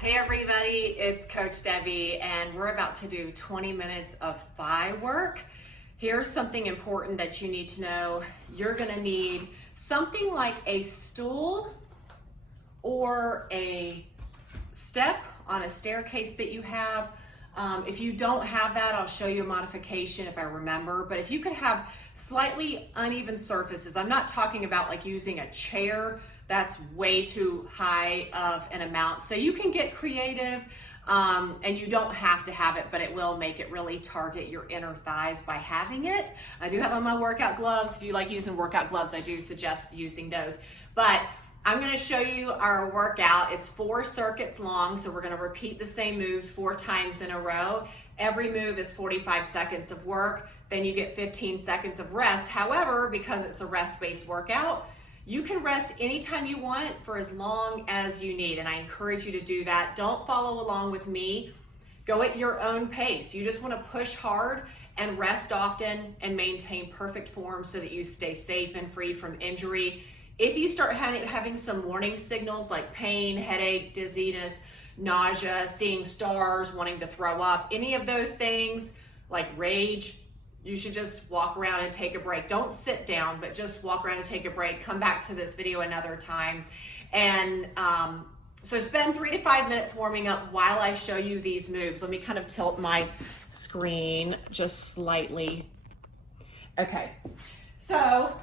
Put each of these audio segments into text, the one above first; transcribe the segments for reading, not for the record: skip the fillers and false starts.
Hey everybody, it's Coach Debbie and we're about to do 20 minutes of thigh work. Here's something important that you need to know. You're gonna need something like a stool or a step on a staircase that you have. If you don't have that, I'll show you a modification if I remember, but if you could have slightly uneven surfaces, I'm not talking about like using a chair, that's way too high of an amount. So you can get creative and you don't have to have it, but it will make it really target your inner thighs by having it. I do have on my workout gloves. If you like using workout gloves, I do suggest using those. But I'm gonna show you our workout. It's 4 circuits long, so we're gonna repeat the same moves 4 times in a row. Every move is 45 seconds of work, then you get 15 seconds of rest. However, because it's a rest-based workout, you can rest anytime you want for as long as you need, and I encourage you to do that. Don't follow along with me. Go at your own pace. You just wanna push hard and rest often and maintain perfect form so that you stay safe and free from injury. If you start having some warning signals like pain, headache, dizziness, nausea, seeing stars, wanting to throw up, any of those things like rage, you should just walk around and take a break. Don't sit down, but just walk around and take a break. Come back to this video another time. And so spend 3 to 5 minutes warming up while I show you these moves. Let me kind of tilt my screen just slightly. Okay, so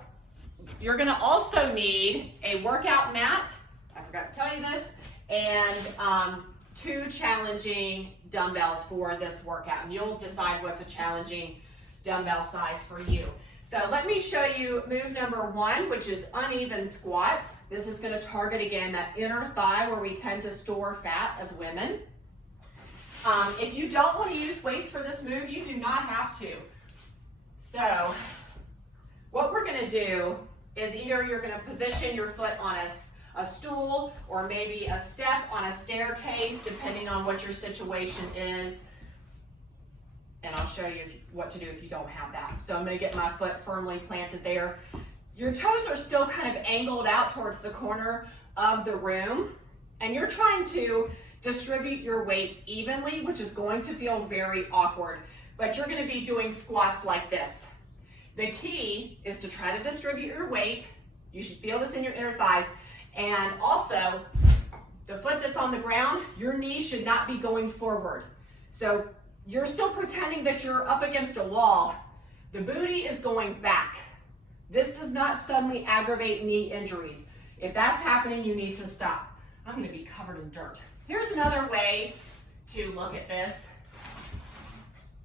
you're gonna also need a workout mat, I forgot to tell you this, and 2 challenging dumbbells for this workout. And you'll decide what's a challenging dumbbell size for you. So let me show you move number 1, which is uneven squats. This is gonna target, again, that inner thigh where we tend to store fat as women. If you don't wanna use weights for this move, you do not have to. So what we're gonna do is either you're gonna position your foot on a stool or maybe a step on a staircase, depending on what your situation is. And I'll show you what to do if you don't have that. So I'm gonna get my foot firmly planted there. Your toes are still kind of angled out towards the corner of the room, and you're trying to distribute your weight evenly, which is going to feel very awkward, but you're gonna be doing squats like this. The key is to try to distribute your weight. You should feel this in your inner thighs. And also, the foot that's on the ground, your knee should not be going forward. So you're still pretending that you're up against a wall. The booty is going back. This does not suddenly aggravate knee injuries. If that's happening, you need to stop. I'm gonna be covered in dirt. Here's another way to look at this,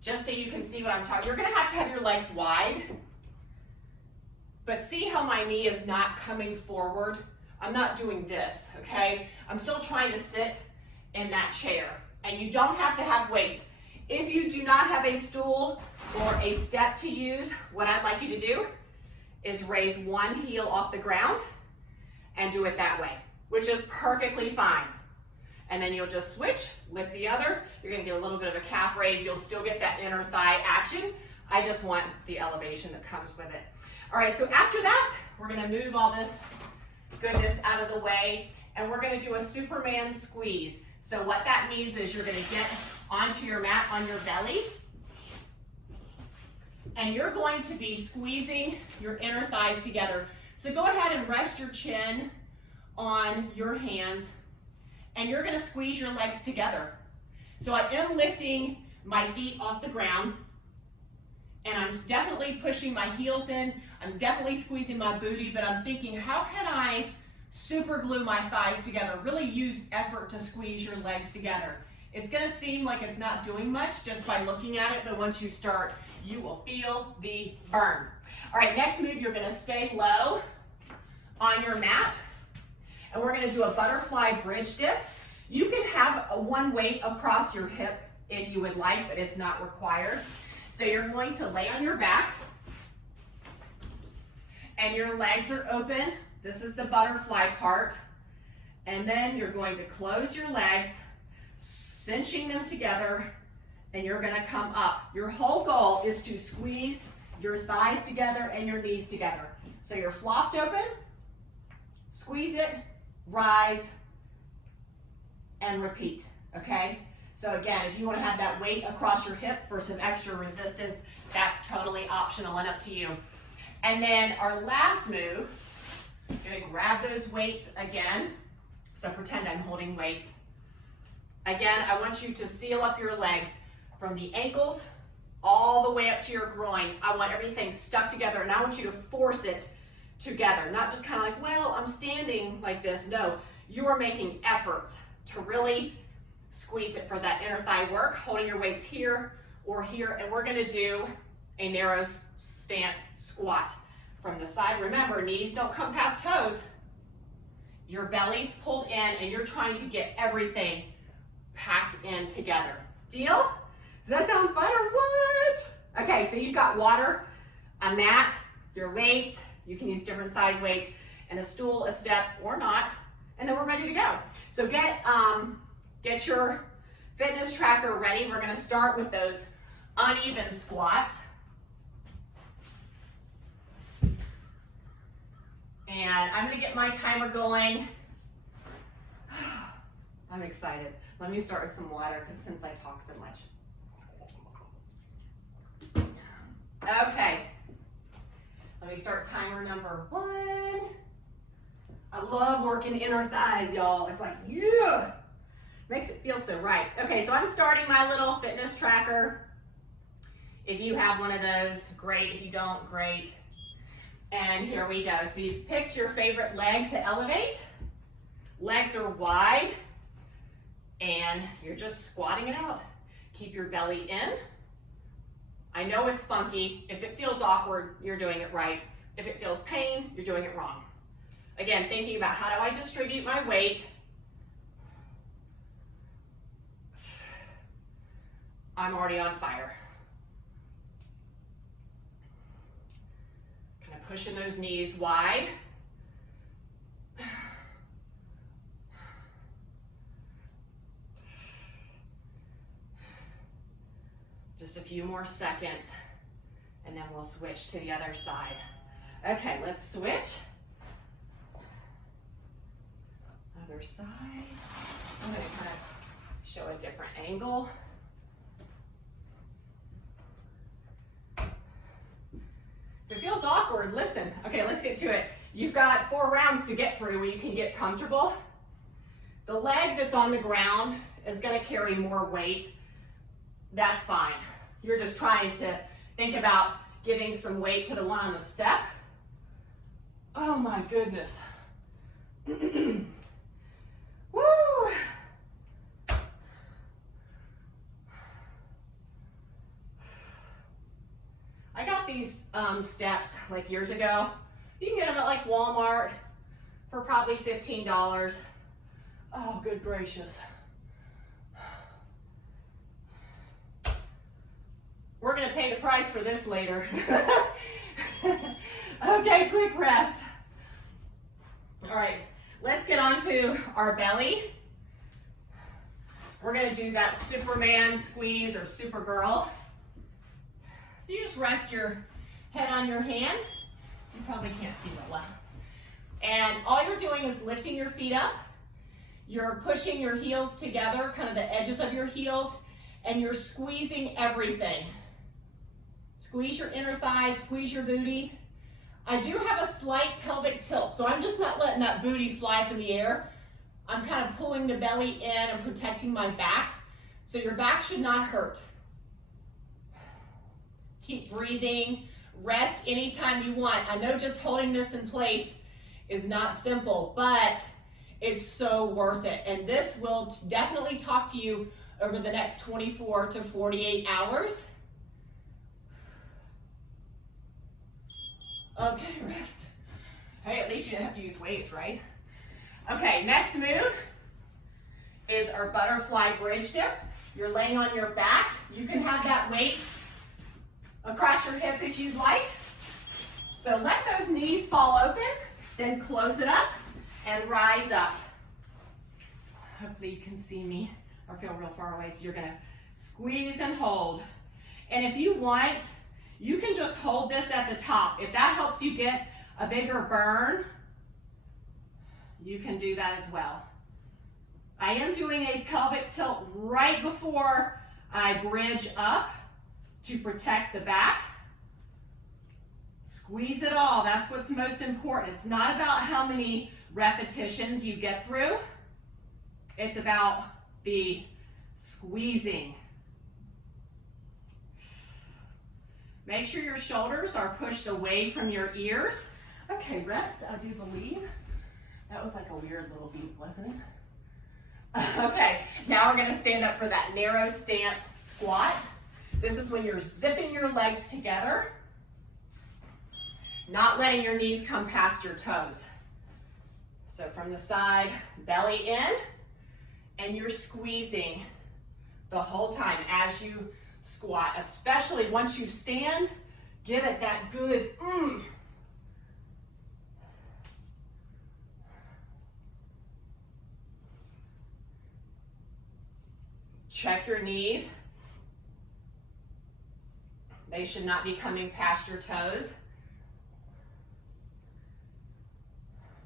just so you can see what I'm talking. You're gonna have your legs wide, but see how my knee is not coming forward? I'm not doing this, okay? I'm still trying to sit in that chair, and you don't have to have weights. If you do not have a stool or a step to use, what I'd like you to do is raise one heel off the ground and do it that way, which is perfectly fine. And then you'll just switch, lift the other. You're gonna get a little bit of a calf raise. You'll still get that inner thigh action. I just want the elevation that comes with it. All right, so after that, we're gonna move all this goodness out of the way, and we're gonna do a Superman squeeze. So what that means is you're gonna get onto your mat on your belly, and you're going to be squeezing your inner thighs together. So go ahead and rest your chin on your hands, and you're gonna squeeze your legs together. So I am lifting my feet off the ground, and I'm definitely pushing my heels in. I'm definitely squeezing my booty, but I'm thinking, how can I super glue my thighs together? Really use effort to squeeze your legs together. It's gonna seem like it's not doing much just by looking at it, but once you start, you will feel the burn. All right, next move, you're gonna stay low on your mat, and we're gonna do a butterfly bridge dip. You can have one weight across your hip if you would like, but it's not required. So you're going to lay on your back, and your legs are open. This is the butterfly part. And then you're going to close your legs, cinching them together, and you're gonna come up. Your whole goal is to squeeze your thighs together and your knees together. So you're flopped open, squeeze it, rise, and repeat, okay? So again, if you want to have that weight across your hip for some extra resistance, that's totally optional and up to you. And then our last move, I'm going to grab those weights again. So pretend I'm holding weights. Again, I want you to seal up your legs from the ankles all the way up to your groin. I want everything stuck together, and I want you to force it together, not just kind of like, well, I'm standing like this. No, you are making efforts to really squeeze it for that inner thigh work, holding your weights here or here, and we're going to do a narrow stance squat from the side. Remember, knees don't come past toes. Your belly's pulled in, and you're trying to get everything packed in together. Deal? Does that sound fun or what? Okay, so you've got water, a mat, your weights. You can use different size weights, and a stool, a step, or not, and then we're ready to go. So get your fitness tracker ready. We're going to start with those uneven squats. And I'm going to get my timer going. I'm excited. Let me start with some water, because since I talk so much. Okay. Let me start timer number 1. I love working inner thighs, y'all. It's like, yeah. Makes it feel so right. Okay, so I'm starting my little fitness tracker. If you have one of those, great. If you don't, great. And here we go. So you've picked your favorite leg to elevate. Legs are wide, and you're just squatting it out. Keep your belly in. I know it's funky. If it feels awkward, you're doing it right. If it feels pain, you're doing it wrong. Again, thinking about how do I distribute my weight. I'm already on fire. Kind of pushing those knees wide. Just a few more seconds, and then we'll switch to the other side. Okay, let's switch. Other side. I'm going to kind of show a different angle. If it feels awkward, listen. Okay, let's get to it. You've got 4 rounds to get through where you can get comfortable. The leg that's on the ground is going to carry more weight. That's fine. You're just trying to think about giving some weight to the one on the step. Oh my goodness. Woo! I got these steps like years ago. You can get them at like Walmart for probably $15. Oh, good gracious. We're going to pay the price for this later. Okay, quick rest. All right, let's get on to our belly. We're going to do that Superman squeeze or Supergirl. So you just rest your head on your hand. You probably can't see that well. And all you're doing is lifting your feet up. You're pushing your heels together, kind of the edges of your heels, and you're squeezing everything. Squeeze your inner thighs, squeeze your booty. I do have a slight pelvic tilt, so I'm just not letting that booty fly up in the air. I'm kind of pulling the belly in and protecting my back. So your back should not hurt. Keep breathing. Rest anytime you want. I know just holding this in place is not simple, but it's so worth it. And this will definitely talk to you over the next 24 to 48 hours. Okay, rest. Hey, at least you didn't have to use weights, right? Okay, next move is our butterfly bridge dip. You're laying on your back. You can have that weight across your hip if you'd like. So let those knees fall open, then close it up and rise up. Hopefully you can see me or feel real far away, so you're gonna squeeze and hold. And if you want, you can just hold this at the top. If that helps you get a bigger burn, you can do that as well. I I am doing a pelvic tilt right before I bridge up to protect the back. Squeeze it all. That's what's most important. It's not about how many repetitions you get through. It's about the squeezing. Make sure your shoulders are pushed away from your ears. Okay, rest, I do believe. That was like a weird little beat, wasn't it? Okay, now we're gonna stand up for that narrow stance squat. This is when you're zipping your legs together, not letting your knees come past your toes. So from the side, belly in, and you're squeezing the whole time as you squat, especially once you stand, give it that good Check your knees. They should not be coming past your toes.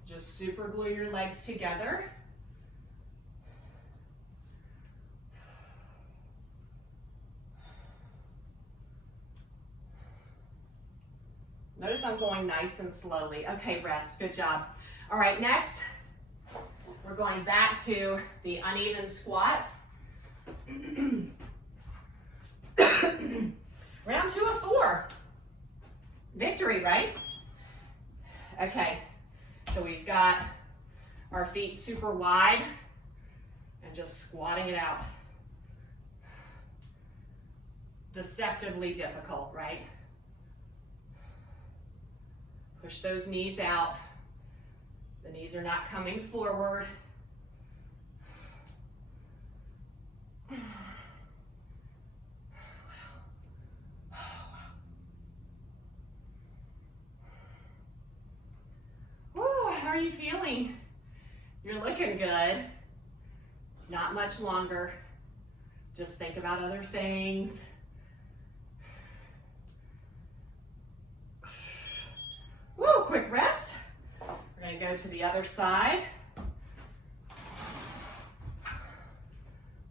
Just super glue your legs together. Notice I'm going nice and slowly. Okay, rest, good job. All right, next, we're going back to the uneven squat. Round 2 of 4. Victory, right? Okay, so we've got our feet super wide and just squatting it out. Deceptively difficult, right? Push those knees out. The knees are not coming forward. How are you feeling? You're looking good. It's not much longer. Just think about other things. Woo, quick rest. We're going to go to the other side.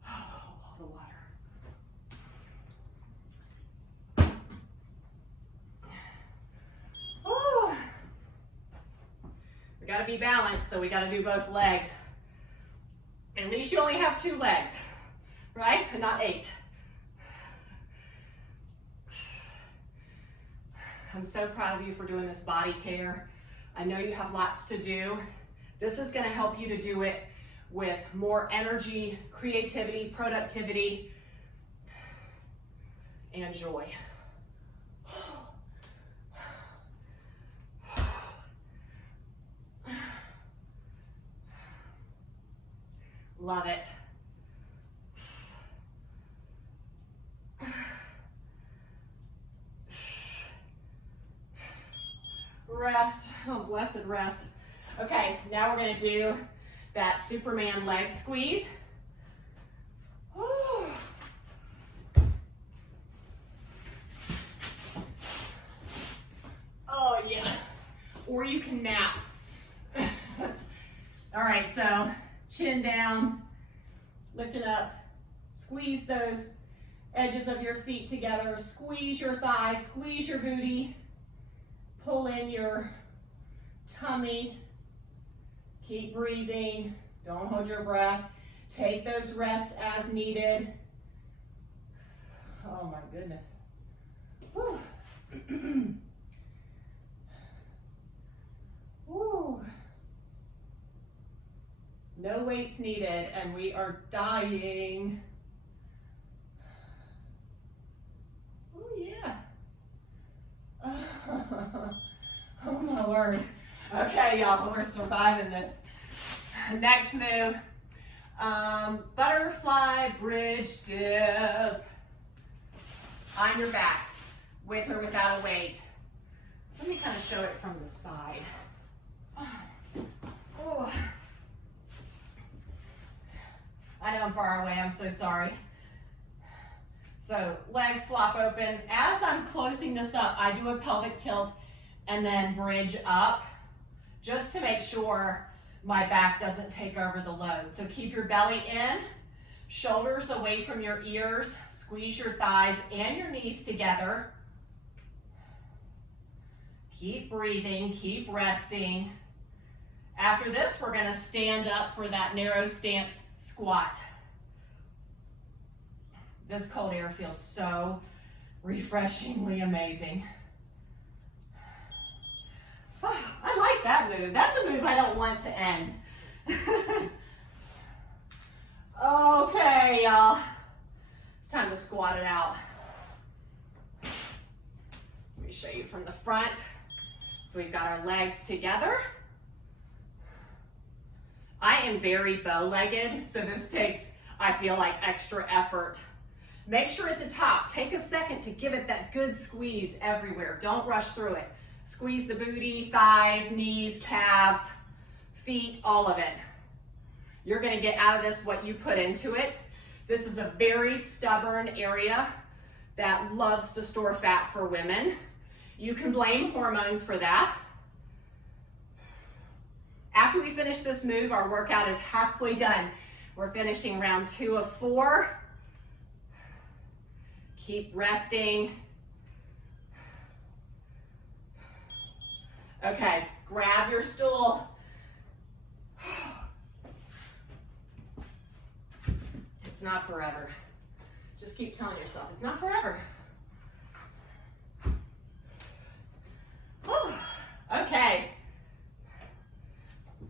All the water. Oh. We got to be balanced, so we got to do both legs. At least you only have 2 legs, right? And not 8. I'm so proud of you for doing this body care. I know you have lots to do. This is going to help you to do it with more energy, creativity, productivity, and joy. Love it. Rest. Oh, blessed rest. Okay, now we're going to do that Superman leg squeeze. Whew. Oh, yeah. Or you can nap. All right, so chin down, lift it up, squeeze those edges of your feet together, squeeze your thighs, squeeze your booty, pull in your tummy, keep breathing, don't hold your breath, take those rests as needed. Oh my goodness. Whew. Whew. No weights needed, and we are dying. Oh yeah. Oh my word. Okay, y'all, we're surviving this. Next move, butterfly bridge dip. On your back, with or without a weight. Let me kind of show it from the side. Oh. I know I'm far away, I'm so sorry. So legs flop open. As I'm closing this up, I do a pelvic tilt and then bridge up, just to make sure my back doesn't take over the load. So keep your belly in, shoulders away from your ears, squeeze your thighs and your knees together. Keep breathing, keep resting. After this, we're going to stand up for that narrow stance squat. This cold air feels so refreshingly amazing. Oh, I like that move. That's a move I don't want to end. Okay, y'all. It's time to squat it out. Let me show you from the front. So we've got our legs together. I am very bow-legged, so this takes, I feel like, extra effort. Make sure at the top, take a second to give it that good squeeze everywhere. Don't rush through it. Squeeze the booty, thighs, knees, calves, feet, all of it. You're going to get out of this what you put into it. This is a very stubborn area that loves to store fat for women. You can blame hormones for that. After we finish this move, our workout is halfway done. We're finishing round 2 of 4. Keep resting. Okay, grab your stool. It's not forever. Just keep telling yourself, it's not forever. Okay.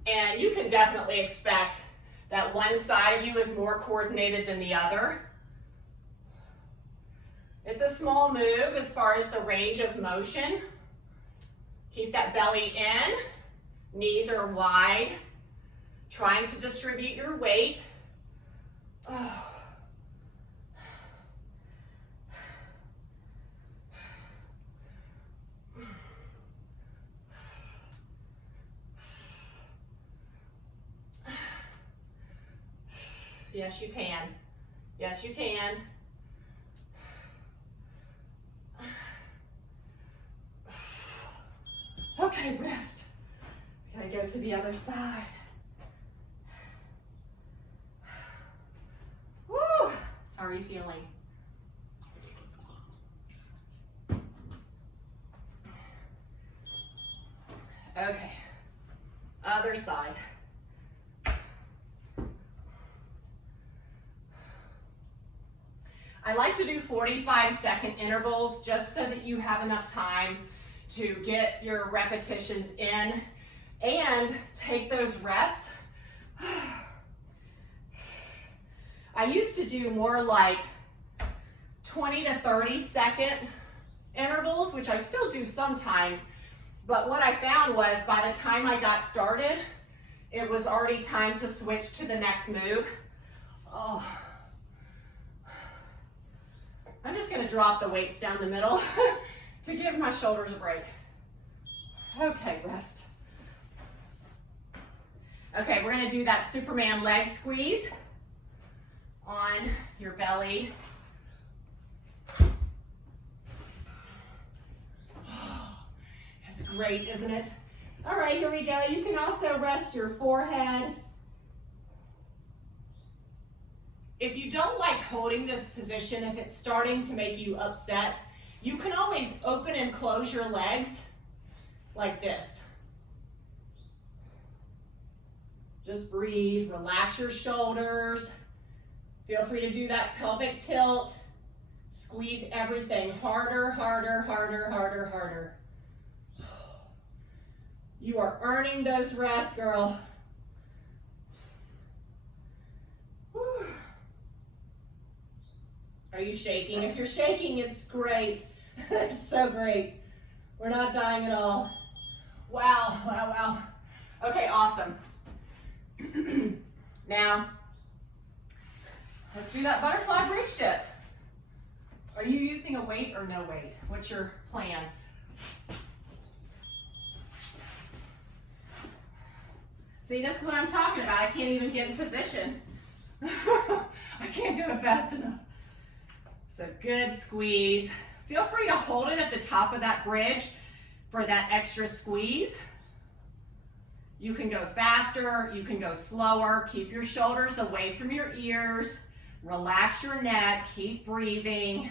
And you can definitely expect that one side of you is more coordinated than the other. It's a small move as far as the range of motion. Keep that belly in, knees are wide, trying to distribute your weight. Oh. Yes, you can. Yes, you can. Okay, rest. We gotta go to the other side. Woo! How are you feeling? Okay, other side. I like to do 45-second intervals just so that you have enough time to get your repetitions in and take those rests. I used to do more like 20 to 30-second intervals, which I still do sometimes, but what I found was by the time I got started, it was already time to switch to the next move. Oh. I'm just gonna drop the weights down the middle to give my shoulders a break. Okay, rest. Okay, we're gonna do that Superman leg squeeze on your belly. That's great, isn't it? All right, here we go. You can also rest your forehead. If you don't like holding this position, if it's starting to make you upset, you can always open and close your legs like this. Just breathe, relax your shoulders. Feel free to do that pelvic tilt. Squeeze everything harder, harder, harder, harder, harder. You are earning those rests, girl. Whew. Are you shaking? If you're shaking, it's great. It's so great. We're not dying at all. Wow, wow, wow. Okay, awesome. Now, let's do that butterfly bridge dip. Are you using a weight or no weight? What's your plan? See, this is what I'm talking about. I can't even get in position. I can't do it fast enough. So good squeeze. Feel free to hold it at the top of that bridge for that extra squeeze. You can go faster, you can go slower. Keep your shoulders away from your ears. Relax your neck, keep breathing.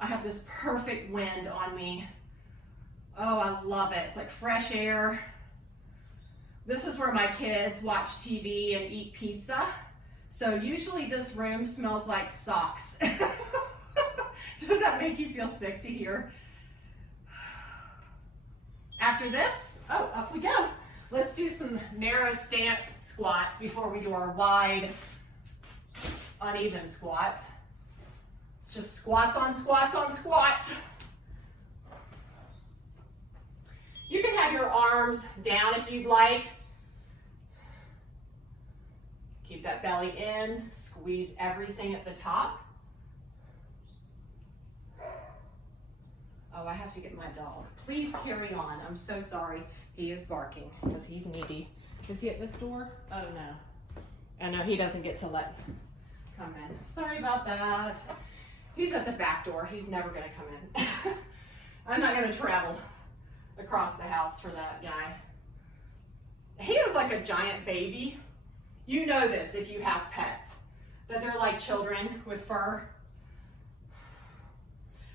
I have this perfect wind on me. Oh, I love it. It's like fresh air. This is where my kids watch TV and eat pizza. So usually this room smells like socks. Does that make you feel sick to hear? After this, oh, up we go. Let's do some narrow stance squats before we do our wide, uneven squats. It's just squats on squats on squats. You can have your arms down if you'd like. Keep that belly in, squeeze everything at the top. Oh, I have to get my dog. Please carry on. I'm so sorry. He is barking because he's needy. Is he at this door? Oh no. Oh no, he doesn't get to let come in. Sorry about that. He's at the back door. He's never gonna come in. I'm not gonna travel across the house for that guy. He is like a giant baby. You know this if you have pets, that they're like children with fur.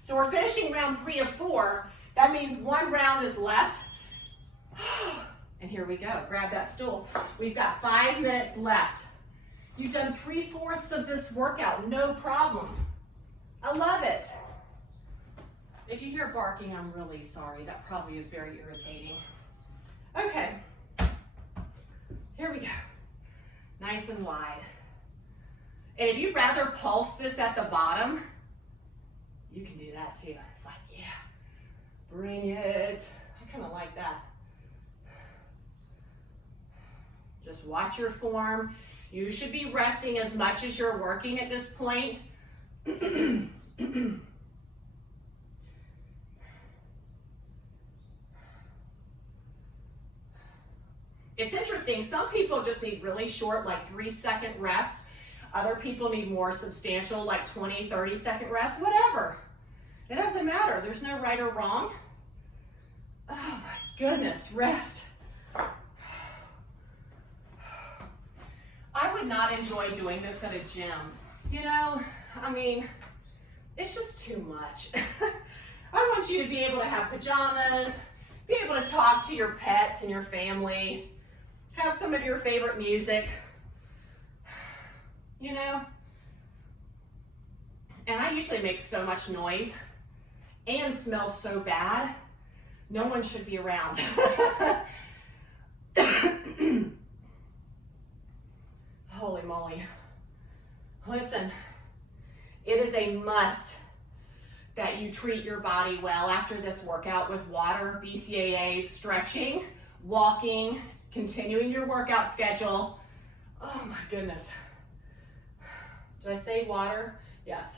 So we're finishing round 3 of 4. That means 1 round is left. And here we go, grab that stool. We've got 5 minutes left. You've done 3/4 of this workout, no problem. I love it. If you hear barking, I'm really sorry. That probably is very irritating. Okay, here we go. Nice and wide. And if you'd rather pulse this at the bottom, you can do that too. It's like, yeah, bring it. I kind of like that. Just watch your form. You should be resting as much as you're working at this point. It's interesting, some people just need really short, like 3-second rests. Other people need more substantial, like 20, 30-second rests, whatever. It doesn't matter, there's no right or wrong. Oh my goodness, rest. I would not enjoy doing this at a gym. You know, I mean, it's just too much. I want you to be able to have pajamas, be able to talk to your pets and your family, have some of your favorite music, you know? And I usually make so much noise and smell so bad, no one should be around. Holy moly. Listen, it is a must that you treat your body well after this workout with water, BCAAs, stretching, walking, continuing your workout schedule. Oh my goodness. Did I say water? Yes.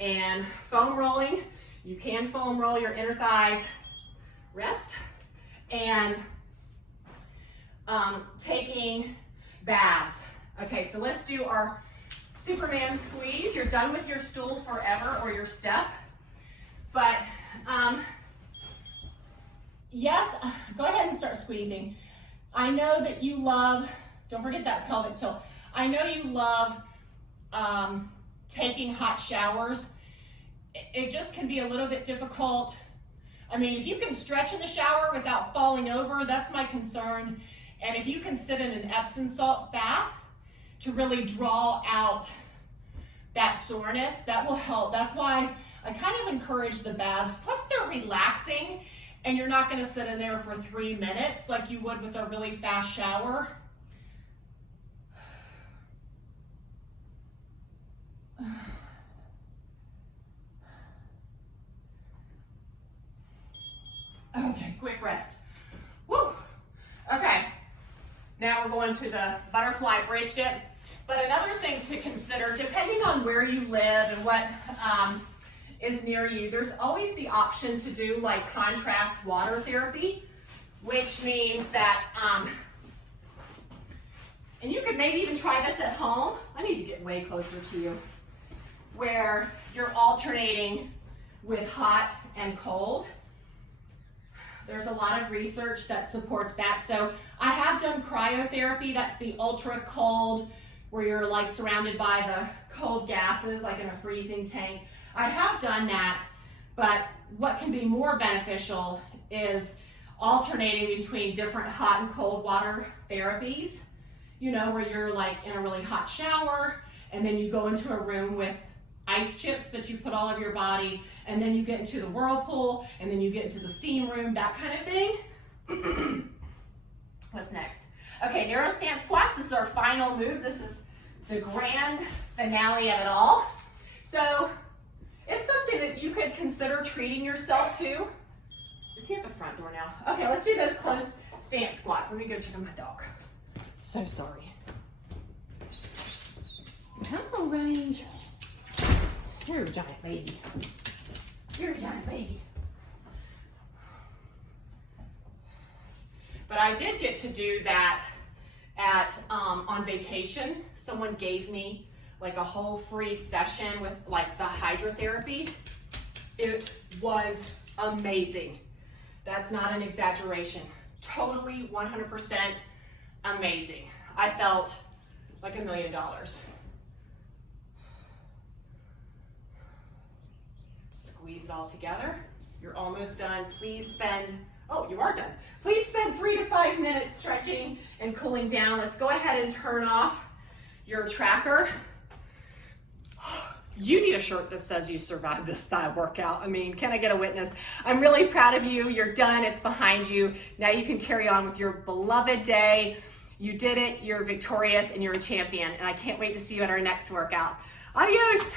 And foam rolling. You can foam roll your inner thighs. Rest. And taking baths. Okay, so let's do our Superman squeeze. You're done with your stool forever or your step. But yes, go ahead and start squeezing. I know that you love, don't forget that pelvic tilt. I know you love taking hot showers. It just can be a little bit difficult. I mean, if you can stretch in the shower without falling over, that's my concern. And if you can sit in an Epsom salt bath to really draw out that soreness, that will help. That's why I kind of encourage the baths. Plus they're relaxing and you're not gonna sit in there for 3 minutes like you would with a really fast shower. Okay, quick rest. Woo! Okay, now we're going to the butterfly bridge dip. But another thing to consider, depending on where you live and what is near you, there's always the option to do like contrast water therapy, which means that, and you could maybe even try this at home. I need to get way closer to you, where you're alternating with hot and cold. There's a lot of research that supports that. So I have done cryotherapy. That's the ultra cold, where you're like surrounded by the cold gases, like in a freezing tank. I have done that, but what can be more beneficial is alternating between different hot and cold water therapies, you know, where you're like in a really hot shower, and then you go into a room with ice chips that you put all over your body, and then you get into the whirlpool, and then you get into the steam room, that kind of thing. What's next? Okay, narrow stance squats. This is our final move. This is the grand finale of it all. So it's something that you could consider treating yourself to. Is he at the front door now? Okay, let's do those closed stance squats. Let me go check on my dog. So sorry. Come on, Range. You're a giant baby. You're a giant baby. But I did get to do that at on vacation. Someone gave me like a whole free session with like the hydrotherapy. It was amazing. That's not an exaggeration. Totally 100% amazing. I felt like $1 million. Squeeze it all together. You're almost done. Please spend, oh, you are done. Please spend 3 to 5 minutes stretching and cooling down. Let's go ahead and turn off your tracker. You need a shirt that says you survived this thigh workout. I mean, can I get a witness? I'm really proud of you. You're done. It's behind you. Now you can carry on with your beloved day. You did it. You're victorious and you're a champion. And I can't wait to see you at our next workout. Adios.